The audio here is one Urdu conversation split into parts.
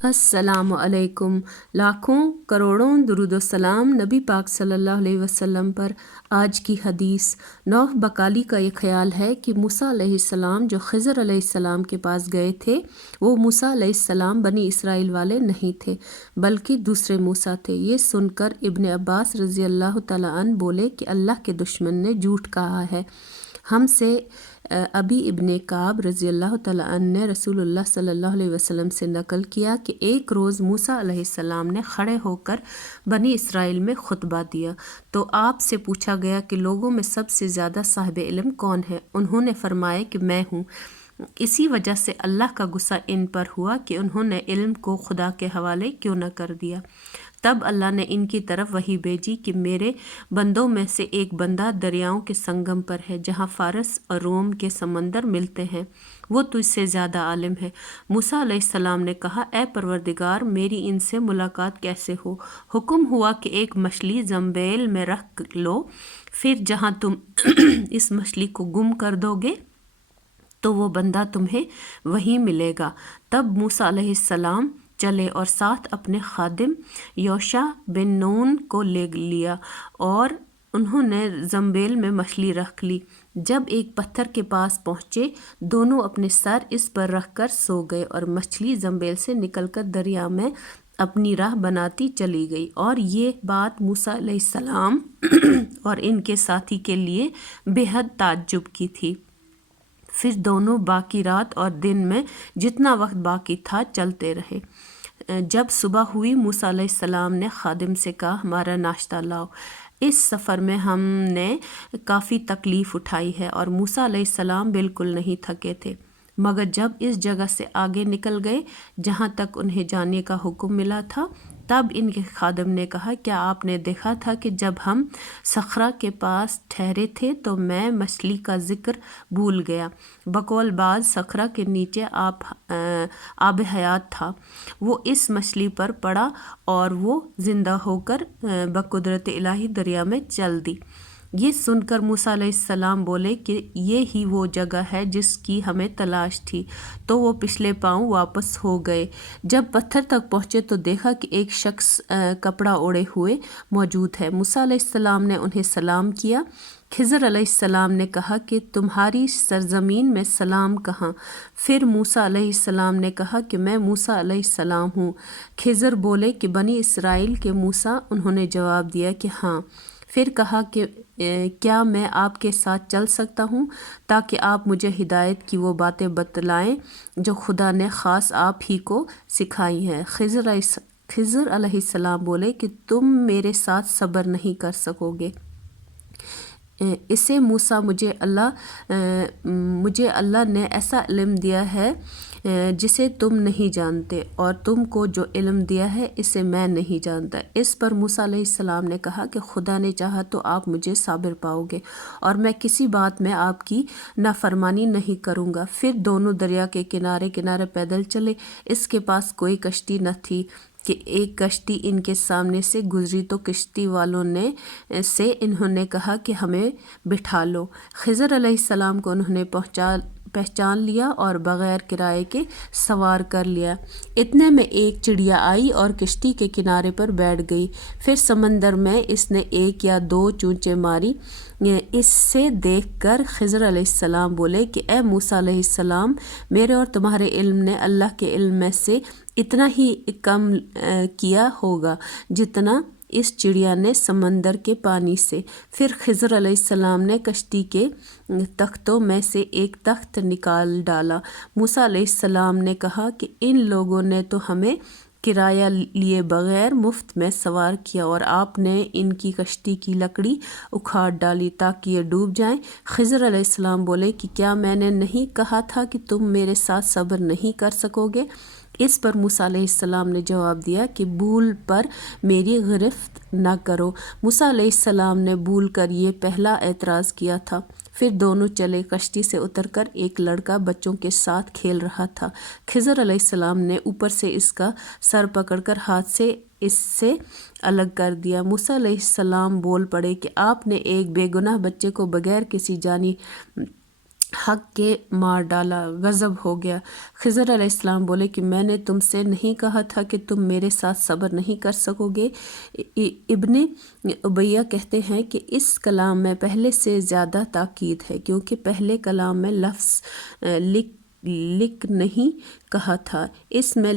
السلام علیکم۔ لاکھوں کروڑوں درود و سلام نبی پاک صلی اللہ علیہ وسلم پر۔ آج کی حدیث نوح بقالی کا یہ خیال ہے کہ موسیٰ علیہ السلام جو خضر علیہ السلام کے پاس گئے تھے وہ موسیٰ علیہ السلام بنی اسرائیل والے نہیں تھے بلکہ دوسرے موسیٰ تھے۔ یہ سن کر ابن عباس رضی اللہ تعالیٰ عنہ بولے کہ اللہ کے دشمن نے جھوٹ کہا ہے۔ ہم سے ابی ابن کعب رضی اللہ تعالیٰ عنہ نے رسول اللہ صلی اللہ علیہ وسلم سے نقل کیا کہ ایک روز موسیٰ علیہ السلام نے کھڑے ہو کر بنی اسرائیل میں خطبہ دیا تو آپ سے پوچھا گیا کہ لوگوں میں سب سے زیادہ صاحب علم کون ہے؟ انہوں نے فرمایا کہ میں ہوں۔ اسی وجہ سے اللہ کا غصہ ان پر ہوا کہ انہوں نے علم کو خدا کے حوالے کیوں نہ کر دیا۔ تب اللہ نے ان کی طرف وحی بھیجی کہ میرے بندوں میں سے ایک بندہ دریاؤں کے سنگم پر ہے جہاں فارس اور روم کے سمندر ملتے ہیں، وہ تجھ سے زیادہ عالم ہے۔ موسیٰ علیہ السلام نے کہا اے پروردگار میری ان سے ملاقات کیسے ہو؟ حکم ہوا کہ ایک مچھلی زنبیل میں رکھ لو، پھر جہاں تم اس مچھلی کو گم کر دو گے تو وہ بندہ تمہیں وہیں ملے گا۔ تب موسیٰ علیہ السلام چلے اور ساتھ اپنے خادم یوشع بن نون کو لے لیا اور انہوں نے زنبیل میں مچھلی رکھ لی۔ جب ایک پتھر کے پاس پہنچے دونوں اپنے سر اس پر رکھ کر سو گئے اور مچھلی زنبیل سے نکل کر دریا میں اپنی راہ بناتی چلی گئی، اور یہ بات موسیٰ علیہ السلام اور ان کے ساتھی کے لیے بے حد تعجب کی تھی۔ پھر دونوں باقی رات اور دن میں جتنا وقت باقی تھا چلتے رہے۔ جب صبح ہوئی موسیٰ علیہ السلام نے خادم سے کہا ہمارا ناشتہ لاؤ، اس سفر میں ہم نے کافی تکلیف اٹھائی ہے، اور موسیٰ علیہ السلام بالکل نہیں تھکے تھے مگر جب اس جگہ سے آگے نکل گئے جہاں تک انہیں جانے کا حکم ملا تھا تب ان کے خادم نے کہا کیا آپ نے دیکھا تھا کہ جب ہم صخرہ کے پاس ٹھہرے تھے تو میں مچھلی کا ذکر بھول گیا؟ بقول بعض صخرہ کے نیچے آب حیات تھا، وہ اس مچھلی پر پڑا اور وہ زندہ ہو کر بقدرت الہی دریا میں چل دی۔ یہ سن کر موسیٰ علیہ السلام بولے کہ یہ ہی وہ جگہ ہے جس کی ہمیں تلاش تھی، تو وہ پچھلے پاؤں واپس ہو گئے۔ جب پتھر تک پہنچے تو دیکھا کہ ایک شخص کپڑا اوڑھے ہوئے موجود ہے۔ موسیٰ علیہ السلام نے انہیں سلام کیا۔ خضر علیہ السلام نے کہا کہ تمہاری سرزمین میں سلام کہاں؟ پھر موسیٰ علیہ السلام نے کہا کہ میں موسیٰ علیہ السلام ہوں۔ خضر بولے کہ بنی اسرائیل کے موسیٰ؟ انہوں نے جواب دیا کہ ہاں۔ پھر کہا کہ کیا میں آپ کے ساتھ چل سکتا ہوں تاکہ آپ مجھے ہدایت کی وہ باتیں بتلائیں جو خدا نے خاص آپ ہی کو سکھائی ہیں؟ خضر علیہ السلام بولے کہ تم میرے ساتھ صبر نہیں کر سکو گے۔ اسے موسیٰ مجھے اللہ نے ایسا علم دیا ہے جسے تم نہیں جانتے، اور تم کو جو علم دیا ہے اسے میں نہیں جانتا۔ اس پر موسیٰ علیہ السلام نے کہا کہ خدا نے چاہا تو آپ مجھے صابر پاؤ گے اور میں کسی بات میں آپ کی نافرمانی نہیں کروں گا۔ پھر دونوں دریا کے کنارے کنارے پیدل چلے۔ اس کے پاس کوئی کشتی نہ تھی کہ ایک کشتی ان کے سامنے سے گزری تو کشتی والوں سے انہوں نے کہا کہ ہمیں بٹھا لو۔ خضر علیہ السلام کو انہوں نے پہچان لیا اور بغیر کرائے کے سوار کر لیا۔ اتنے میں ایک چڑیا آئی اور کشتی کے کنارے پر بیٹھ گئی۔ پھر سمندر میں اس نے ایک یا دو چونچیں ماری۔ اس سے دیکھ کر خضر علیہ السلام بولے کہ اے موسیٰ علیہ السلام، میرے اور تمہارے علم نے اللہ کے علم میں سے اتنا ہی کم کیا ہوگا جتنا اس چڑیا نے سمندر کے پانی سے۔ پھر خضر علیہ السلام نے کشتی کے تختوں میں سے ایک تخت نکال ڈالا۔ موسیٰ علیہ السلام نے کہا کہ ان لوگوں نے تو ہمیں کرایہ لیے بغیر مفت میں سوار کیا اور آپ نے ان کی کشتی کی لکڑی اکھاڑ ڈالی تاکہ یہ ڈوب جائیں۔ خضر علیہ السلام بولے کہ کیا میں نے نہیں کہا تھا کہ تم میرے ساتھ صبر نہیں کر سکو گے؟ اس پر موسیٰ علیہ السلام نے جواب دیا کہ بھول پر میری گرفت نہ کرو۔ موسیٰ علیہ السلام نے بھول کر یہ پہلا اعتراض کیا تھا۔ پھر دونوں چلے۔ کشتی سے اتر کر ایک لڑکا بچوں کے ساتھ کھیل رہا تھا۔ خضر علیہ السلام نے اوپر سے اس کا سر پکڑ کر ہاتھ سے اس سے الگ کر دیا۔ موسیٰ علیہ السلام بول پڑے کہ آپ نے ایک بے گناہ بچے کو بغیر کسی جانی حق کے مار ڈالا، غضب ہو گیا۔ خضر علیہ السلام بولے کہ میں نے تم سے نہیں کہا تھا کہ تم میرے ساتھ صبر نہیں کر سکو گے؟ ابن عبیہ کہتے ہیں کہ اس کلام میں پہلے سے زیادہ تاکید ہے، کیونکہ پہلے کلام میں لفظ لک نہیں کہا تھا، اس میں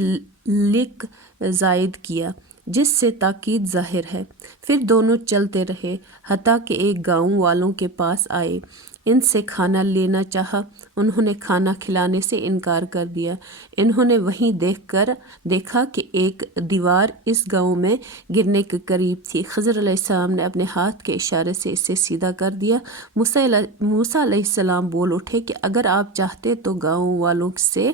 لک زائد کیا، جس سے تاکید ظاہر ہے۔ پھر دونوں چلتے رہے حتیٰ کہ ایک گاؤں والوں کے پاس آئے، ان سے کھانا لینا چاہا، انہوں نے کھانا کھلانے سے انکار کر دیا۔ انہوں نے وہیں دیکھا کہ ایک دیوار اس گاؤں میں گرنے کے قریب تھی۔ خضر علیہ السلام نے اپنے ہاتھ کے اشارے سے اسے سیدھا کر دیا۔ موسیٰ علیہ السلام بول اٹھے کہ اگر آپ چاہتے تو گاؤں والوں سے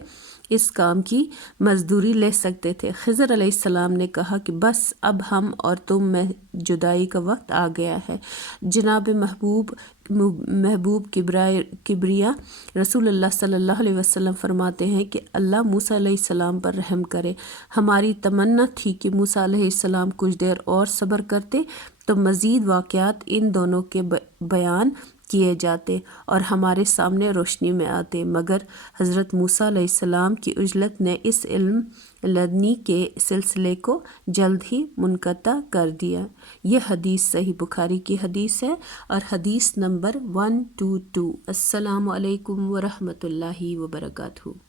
اس کام کی مزدوری لے سکتے تھے۔ خضر علیہ السلام نے کہا کہ بس اب ہم اور تم میں جدائی کا وقت آ گیا ہے۔ جناب محبوب کبریا رسول اللہ صلی اللہ علیہ وسلم فرماتے ہیں کہ اللہ موسیٰ علیہ السلام پر رحم کرے۔ ہماری تمنا تھی کہ موسیٰ علیہ السلام کچھ دیر اور صبر کرتے تو مزید واقعات ان دونوں کے بیان کیے جاتے اور ہمارے سامنے روشنی میں آتے، مگر حضرت موسیٰ علیہ السلام کی عجلت نے اس علم لدنی کے سلسلے کو جلد ہی منقطع کر دیا۔ یہ حدیث صحیح بخاری کی حدیث ہے اور حدیث نمبر 122۔ السلام علیکم ورحمۃ اللہ وبرکاتہ۔